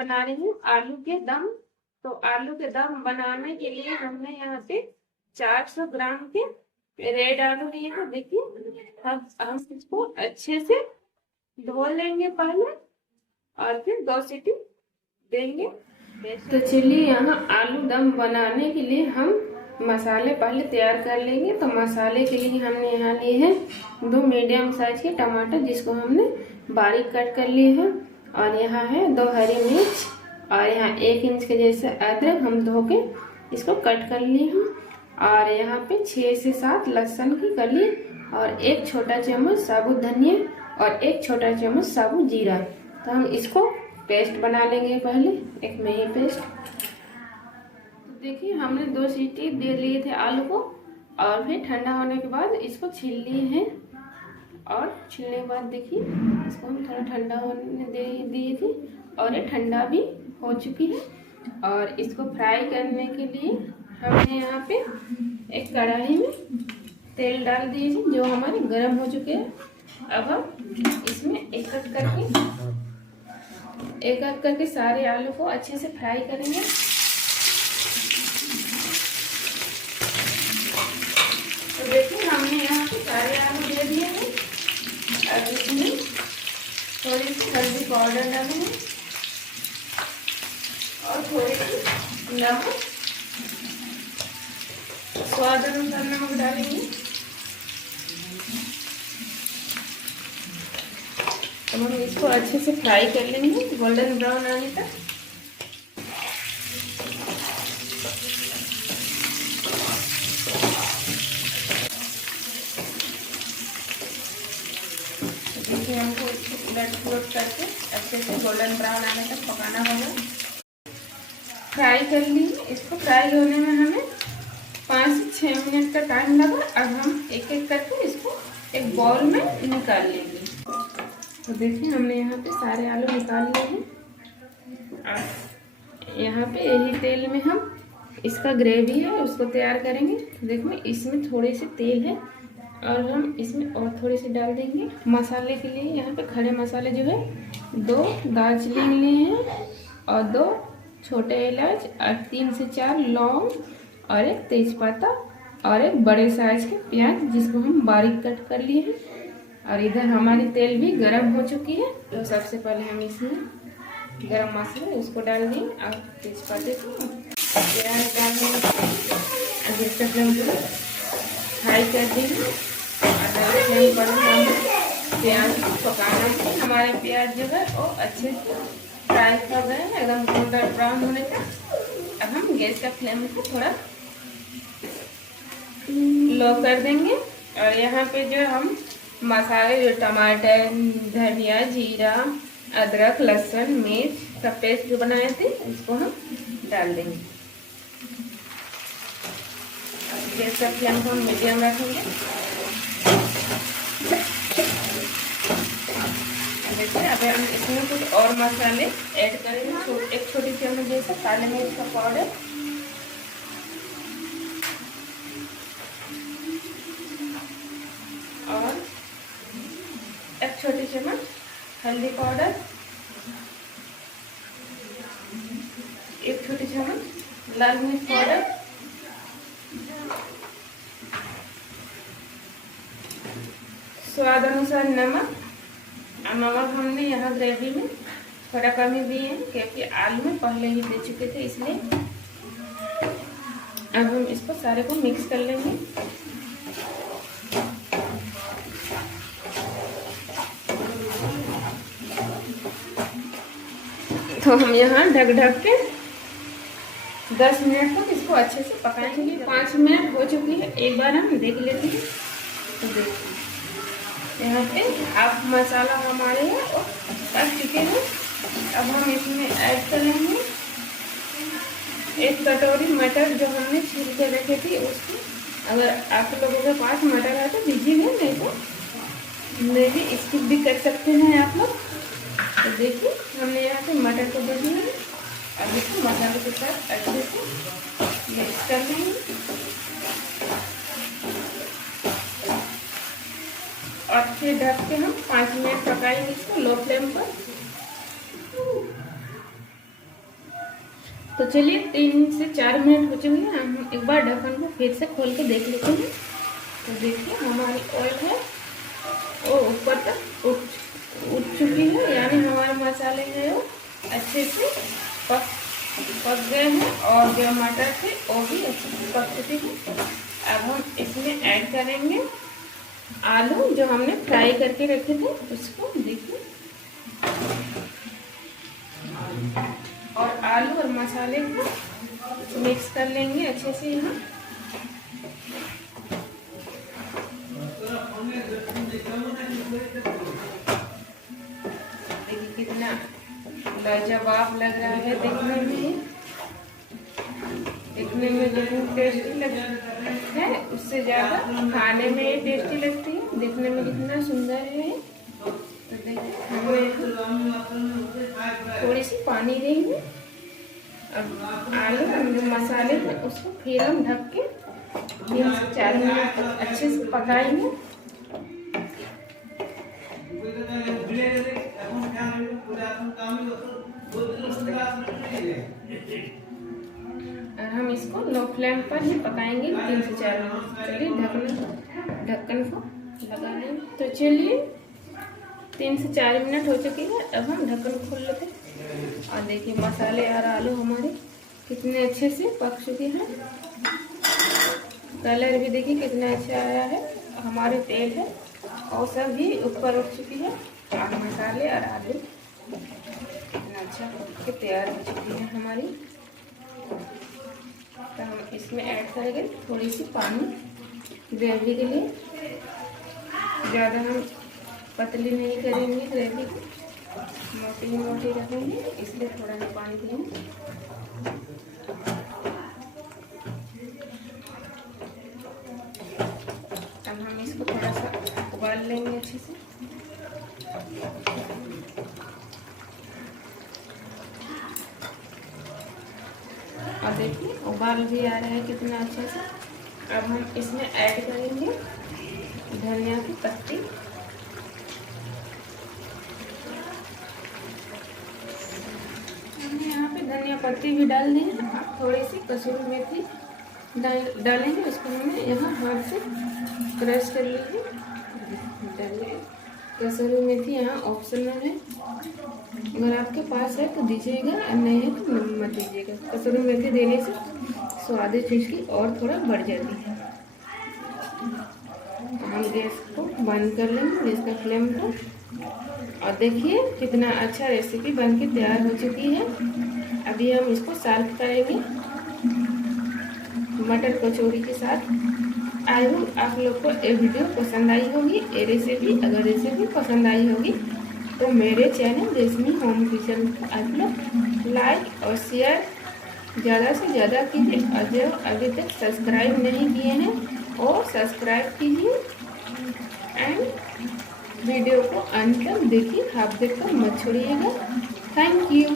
बना रही हूँ आलू के दम। तो आलू के दम बनाने के लिए हमने यहाँ पे 400 ग्राम के रेड आलू लिए हैं। देखिए हम इसको अच्छे से धो लेंगे पहले और फिर 2 सीटी देंगे। तो चलिए यहाँ आलू दम बनाने के लिए हम मसाले पहले तैयार कर लेंगे। तो मसाले के लिए हमने यहाँ लिए हैं 2 मीडियम साइज के टमाटर जिसको हमने बारीक कट कर लिए हैं, और यहाँ है 2 हरी मिर्च, और यहाँ 1 इंच के जैसे अदरक हम धो के इसको कट कर लिए हैं, और यहाँ पे 6 से 7 लहसुन की कली, और 1 छोटा चम्मच साबुत धनिया, और 1 छोटा चम्मच साबुत जीरा। तो हम इसको पेस्ट बना लेंगे पहले, एक महीन पेस्ट। तो देखिए हमने 2 सीटी दे लिए थे आलू को, और फिर ठंडा होने के बाद इसको छील लिए हैं, और छीलने के बाद देखिए इसको हम थोड़ा ठंडा होने दे दिए थे, और ये ठंडा भी हो चुकी है। और इसको फ्राई करने के लिए हमने यहाँ पे एक कढ़ाई में तेल डाल दिए थे जो हमारे गर्म हो चुके हैं। अब हम इसमें एक एक करके सारे आलू को अच्छे से फ्राई करेंगे। तो देखिए हमने यहाँ पे सारे आलू दे दिए हैं। अब इसमें थोड़ी सी हल्दी पाउडर डालेंगे और थोड़ी सी नमक, स्वाद अनुसार नमक डालेंगे। तो हम इसको अच्छे से फ्राई कर लेंगे गोल्डन ब्राउन आने तक। देखिए हमको इसको उलट पुलट करके अच्छे से गोल्डन ब्राउन आने तक पकाना होगा। फ्राई कर ली। इसको फ्राई होने में हमें 5 से 6 मिनट का टाइम लगा। अब हम एक एक करके इसको एक बाउल में निकाल लेंगे। तो देखिए हमने यहाँ पे सारे आलू निकाल लिए हैं। यहाँ पे यही तेल में हम इसका ग्रेवी है उसको तैयार करेंगे। देखिए इसमें थोड़ी सी तेल है, और हम इसमें और थोड़ी सी डाल देंगे मसाले के लिए। यहाँ पे खड़े मसाले जो है 2 दालचीनी लिए हैं, और 2 छोटे इलायच, और 3 से 4 लौंग, और 1 तेजपत्ता, और 1 बड़े साइज के प्याज जिसको हम बारीक कट कर लिए हैं। और इधर हमारी तेल भी गरम हो चुकी है। तो सबसे पहले हम इसमें गरम मसाला उसको डाल दें, और तेजपत्ते को प्याज डाल देंगे, फ्राई कर देंगे। और फ्लेम पर हम प्याज को पकाना है। हमारे प्याज जो है वो अच्छे से फ्राई हो गए हैं एकदम गोल्डन ब्राउन होने तक। अब हम गैस का फ्लेम को थोड़ा लो कर देंगे। और यहाँ पे जो हम मसाले जो टमाटर, धनिया, जीरा, अदरक, लहसुन, मिर्च का पेस्ट जो बनाए थे इसको हम डाल देंगे। गैस का फ्लेम को हम मीडियम रखेंगे। देखिए अब हम इसमें कुछ और मसाले ऐड करेंगे। एक छोटी चम्मच जैसा काले मिर्च का पाउडर, और 1 छोटी चम्मच हल्दी पाउडर, 1 छोटी चम्मच लाल मिर्च पाउडर, स्वाद अनुसार नमक। नमक हमने यहाँ ग्रेवी में थोड़ा कम ही दिए हैं क्योंकि आलू में पहले ही दे चुके थे, इसलिए। अब हम इसको सारे को मिक्स कर लेंगे। तो हम यहाँ ढक के 10 मिनट तक इसको अच्छे से पकाएंगे। 5 मिनट हो चुकी है, एक बार हम देख लेते हैं। तो देखिए यहाँ पे आप मसाला हमारे हैं वो पक चुके हैं। अब हम इसमें ऐड करेंगे 1 कटोरी मटर जो हमने छील के रखे थे उसको। अगर आप लोगों के पास मटर है तो दीजिएगा, नहीं तो मैं भी स्किप भी कर सकते हैं आप लोग। तो देखिए हमने यहाँ पे मटर को दे दिया है। अब इसको मसाले के साथ अच्छे से मिक्स कर लेंगे, और फिर ढक के हम 5 मिनट पकाएंगे इसको लो फ्लेम पर। तो चलिए 3 से 4 मिनट हो चुके हैं। हम एक बार ढक्कन को फिर से खोल के देख लेते हैं। तो देखिए हमारी ऑयल है वो ऊपर तक उठ चुकी है, यानी हमारे मसाले हैं वो अच्छे से पक गए हैं और जो मटर थे वो भी अच्छे से पक चुके हैं। अब हम इसमें ऐड करेंगे आलू जो हमने फ्राई करके रखे थे उसको, देखिए। और आलू और मसाले को मिक्स कर लेंगे अच्छे से यहाँ। देखिए कितना लाजवाब लग रहा है देखने में। जितना टेस्टी लगता है उससे ज़्यादा खाने में ये टेस्टी लगती है। देखने में कितना सुंदर है। तो देखिए हमें थोड़ी सी पानी देंगे। अब आलू जो मसाले हैं उसको फिर हम ढक के 3 से 4 मिनट तक अच्छे से पकाएंगे। और हम इसको लो फ्लेम पर ही पकाएंगे 3 से 4 मिनट। चलिए ढक्कन को लगा लेंगे। तो चलिए 3 से 4 मिनट हो चुके हैं। अब हम ढक्कन खोल लेते हैं और देखिए मसाले और आलू हमारे कितने अच्छे से पक चुके हैं। कलर भी देखिए कितना अच्छा आया है। हमारे तेल है और सब भी ऊपर उठ चुकी है और मसाले और आलू कितना अच्छा के तैयार हो चुकी है हमारी। तो हम इसमें ऐड करेंगे थोड़ी सी पानी ग्रेवी के लिए। ज़्यादा हम पतली नहीं करेंगे ग्रेवी को, मोटी रखेंगे, इसलिए थोड़ा सा पानी देंगे। अब हम इसको थोड़ा सा उबाल लेंगे अच्छे से। और देखिए उबाल भी आ रहा है कितना अच्छा से। अब हम इसमें ऐड करेंगे धनिया की पत्ती। हमने यहाँ पे धनिया पत्ती भी डाल दी है। थोड़ी सी कसूरी मेथी डालेंगे, उसको हमने यहाँ हाथ से क्रश कर ली है। डालिए कसूरी मेथी, यहाँ ऑप्शनल है, अगर आपके पास है तो दीजिएगा, नहीं है तो मत दीजिएगा। कसूरी मेथी देने से स्वादिष्ट इसकी और थोड़ा बढ़ जाती है। हम गैस को बंद कर लेंगे, गैस का फ्लेम को। और देखिए कितना अच्छा रेसिपी बनके तैयार हो चुकी है। अभी हम इसको सर्व करेंगे मटर कचौरी के साथ। आई होप आप लोग को ये वीडियो पसंद आई होगी, ये रेसिपी। अगर रेसिपी पसंद आई होगी तो मेरे चैनल रेशमी होम किचन को आप लोग लाइक और शेयर ज़्यादा से ज़्यादा कीजिए। और जो अभी तक सब्सक्राइब नहीं किए हैं वो सब्सक्राइब कीजिए। एंड वीडियो को अंत तक देखिए, हाफ देखकर मत छोड़िएगा। Thank you.